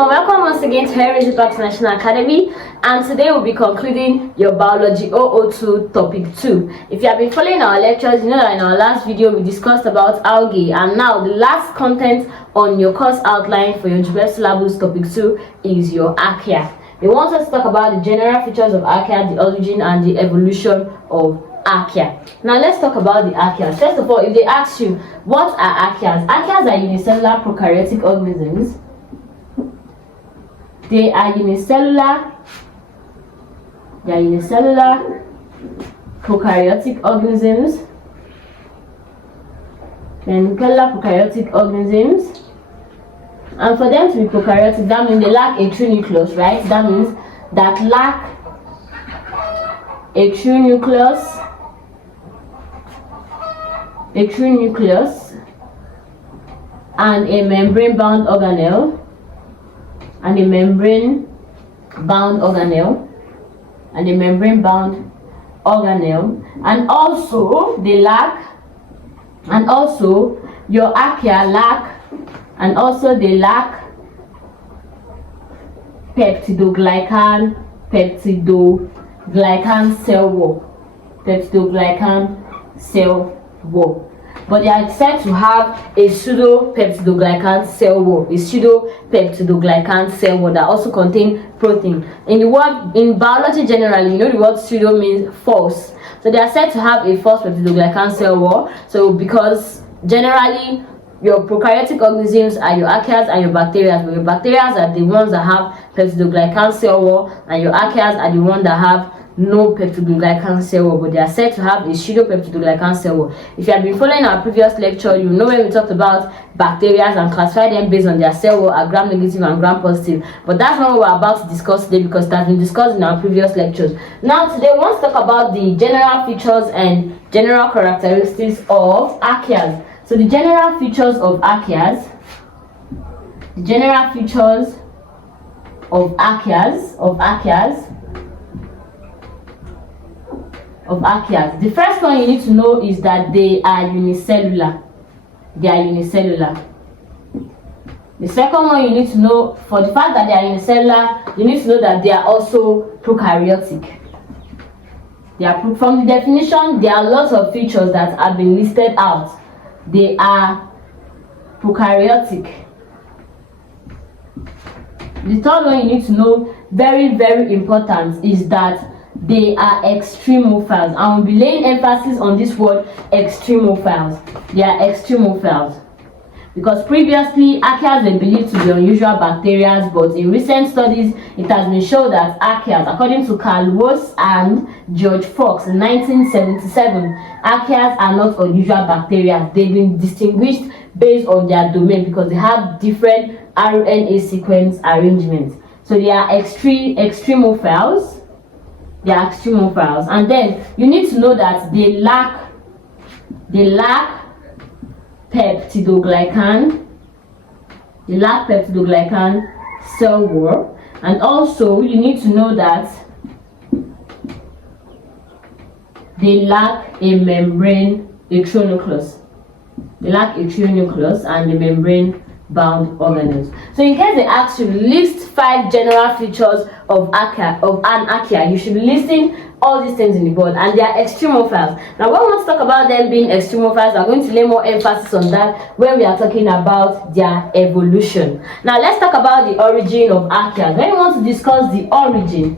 everyone, welcome once again to Jupeb National Academy, and today we'll be concluding your Biology 002 Topic 2. If you have been following our lectures, you know that in our last video we discussed about algae, and now the last content on your course outline for your Jupeb syllabus Topic 2 is your Archea. They want us to talk about the general features of Archea, the origin and the evolution of Archea. Now let's talk about the Archeas. First of all, if they ask you what are Archeas, Archeas are unicellular prokaryotic organisms. They are unicellular prokaryotic organisms. Unicellular prokaryotic organisms. And for them to be prokaryotic, that means they lack a true nucleus, right? That means that lack a true nucleus, and a membrane-bound organelle, and also they lack, and also your Archea lack, and also they lack peptidoglycan cell wall. But they are said to have a pseudo-peptidoglycan cell wall, that also contain protein. In biology generally, you know the word pseudo means false. So they are said to have a false peptidoglycan cell wall. So because generally your prokaryotic organisms are your Archeas and your bacteria, but your bacteria are the ones that have peptidoglycan cell wall, and your Archeas are the ones that have no peptidoglycan cell wall, but they are said to have a pseudo-peptidoglycan cell wall. If you have been following our previous lecture, you know when we talked about bacteria and classified them based on their cell wall are gram-negative and gram-positive. But that's not what we're about to discuss today, because that has been discussed in our previous lectures. Now today we want to talk about the general features and general characteristics of Archeas. So the general features of Archeas, the first one you need to know is that they are unicellular. The second one you need to know, for the fact that they are unicellular, you need to know that they are also prokaryotic. From the definition, there are lots of features that have been listed out. They are prokaryotic. The third one you need to know, very, very important, is that they are extremophiles. I will be laying emphasis on this word extremophiles. They are extremophiles because previously Archeas were believed to be unusual bacteria, but in recent studies it has been shown that Archeas, according to Carl Woese and George Fox in 1977, Archeas are not unusual bacteria. They've been distinguished based on their domain because they have different RNA sequence arrangements. So they are extremophiles. And then you need to know that they lack peptidoglycan cell wall, and also you need to know that they lack a true nucleus. And a membrane-bound organelles. So in case they ask you list 5 general features of an Archea, you should be listing all these things in the board, and they are extremophiles. Now when we want to talk about them being extremophiles, we're going to lay more emphasis on that when we are talking about their evolution. Now let's talk about the origin of Archeas. When we want to discuss the origin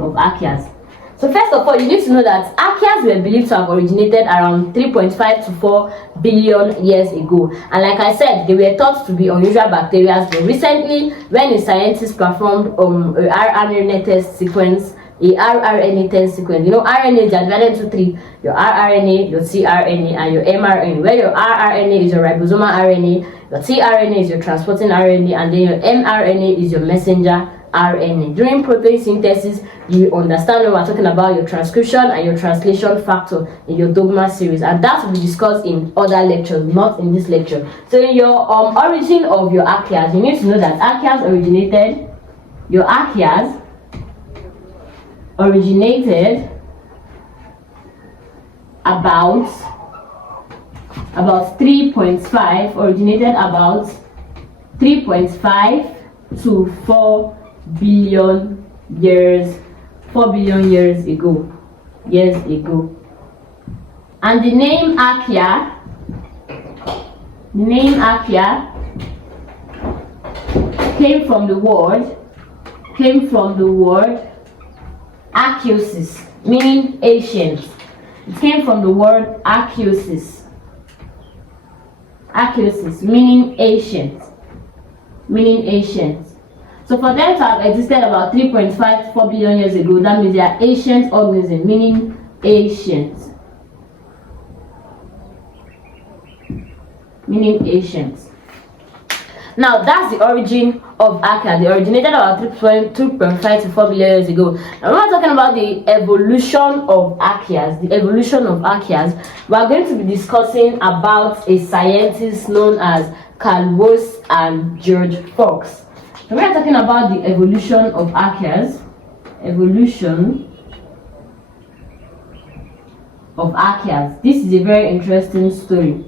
of Archeas, so first of all, you need to know that Archeas were believed to have originated around 3.5 to 4 billion years ago. And like I said, they were thought to be unusual bacteria, but recently, when a scientist performed a rRNA test sequence, you know, RNA is divided into 3. Your rRNA, your tRNA, and your mRNA. Where your rRNA is your ribosomal RNA, your tRNA is your transporting RNA, and then your mRNA is your messenger RNA. During protein synthesis, you understand when we're talking about your transcription and your translation factor in your dogma series, and that will be discussed in other lectures, not in this lecture. So in your origin of your Archeas, you need to know that Archeas originated about 3.5 3.5 to 4 billion years ago. And the name Archea came from the word archaeosis, meaning ancient. It came from the word archaeosis, meaning ancient. So for them to have existed about 3.5 to 4 billion years ago, that means they are ancient organism, meaning ancient. Now that's the origin of Archea. They originated about 2.5 to 4 billion years ago. Now when we're talking about the evolution of Archeas, we are going to be discussing about a scientist known as Carl Woese and George Fox. So we are talking about the evolution of Archeas. This is a very interesting story.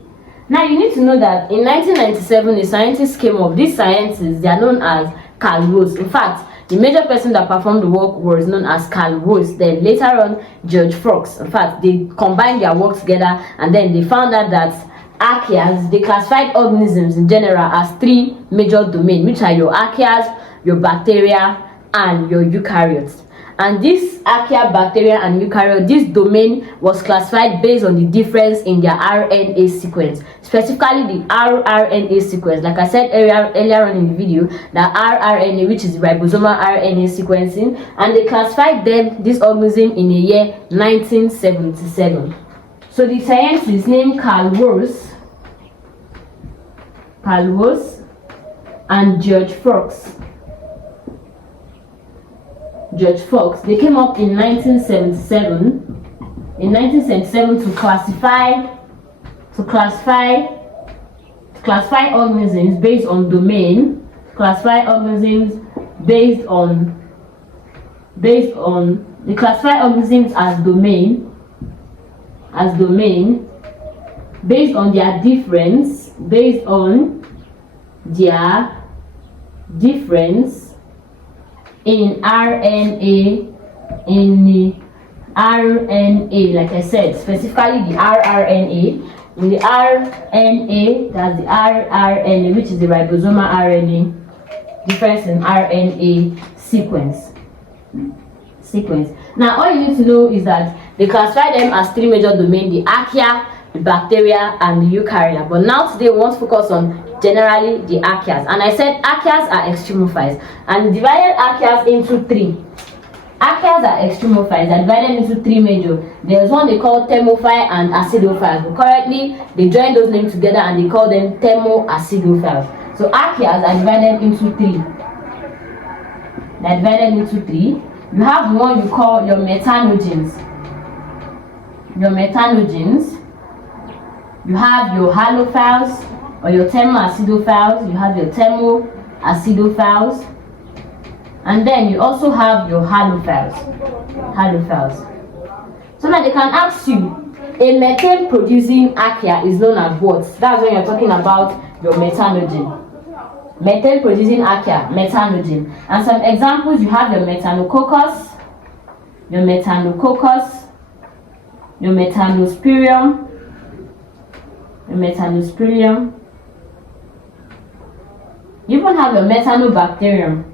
Now you need to know that in 1997 a scientist came up. These scientists, they are known as Carl Woese. In fact, the major person that performed the work was known as Carl Woese. Then later on, George Fox. In fact, they combined their work together, and then they found out that Archeas, they classified organisms in general as 3 major domains, which are your archaeas, your bacteria, and your eukaryotes. And this archaea, bacteria, and eukaryote, this domain was classified based on the difference in their RNA sequence, specifically the rRNA sequence. Like I said earlier on in the video, the rRNA, which is ribosomal RNA sequencing, and they classified these organisms in the year 1977. So the scientists named Carl Woese and George Fox, they came up in 1977 to classify organisms based on domain, they classify organisms as domain based on their difference in RNA, like I said, specifically the rRNA. In the RNA, that's the rRNA, which is the ribosomal RNA, difference in RNA sequence. Now all you need to know is that they classify them as 3 major domains: the archaea, the bacteria, and the eukarya. But now today we want to focus on generally the archaeas. And I said archaeas are extremophiles, and divided archaeas into 3. Archaeas are extremophiles, are divided into 3 major. There's one they call thermophile and acidophiles, but currently they join those names together and they call them thermoacidophiles. So archaeas are divided into 3. You have the one you call your methanogens. You have your halophiles or your thermoacidophiles. You have your thermoacidophiles. And then you also have your halophiles. So now they can ask you, a methane producing archaea is known as what? That's when you're talking about your methanogen. Methane producing archaea, methanogen. And some examples, you have your methanococcus, your methanosporium, you even have your methanobacterium.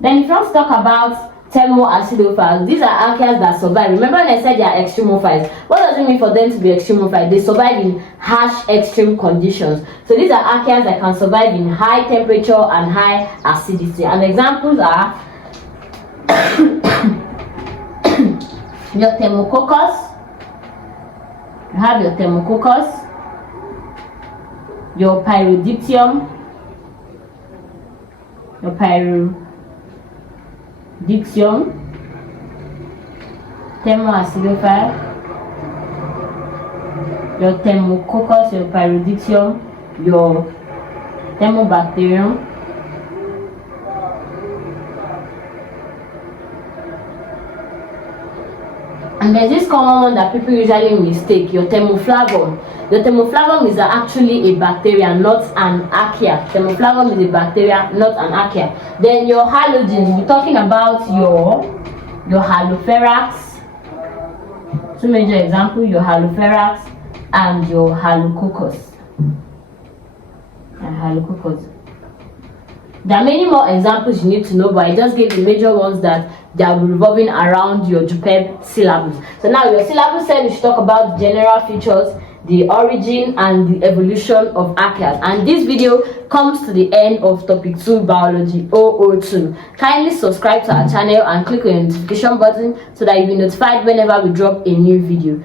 Then if you want to talk about thermoacidophiles, these are archaeas that survive. Remember when I said they are extremophiles? What does it mean for them to be extremophiles? They survive in harsh extreme conditions. So these are archaeas that can survive in high temperature and high acidity. And examples are your thermococcus. You have your thermococcus, your pyrodictium, thermoacidophile, your thermococcus, your pyrodictium, your thermobacterium, and And there's this common one that people usually mistake, your thermoflavon. The thermoflavon is actually a bacteria, not an archaea. Thermoflavon is a bacteria, not an archaea. Then your halogens, we're talking about your haloferax. Two major examples, your haloferax and your halococcus. There are many more examples you need to know, but I just gave the major ones that they are revolving around your Jupeb syllabus. So now your syllabus said we should talk about the general features, the origin and the evolution of archaeas. And this video comes to the end of topic 2 biology 002. Kindly subscribe to our channel and click on the notification button so that you'll be notified whenever we drop a new video.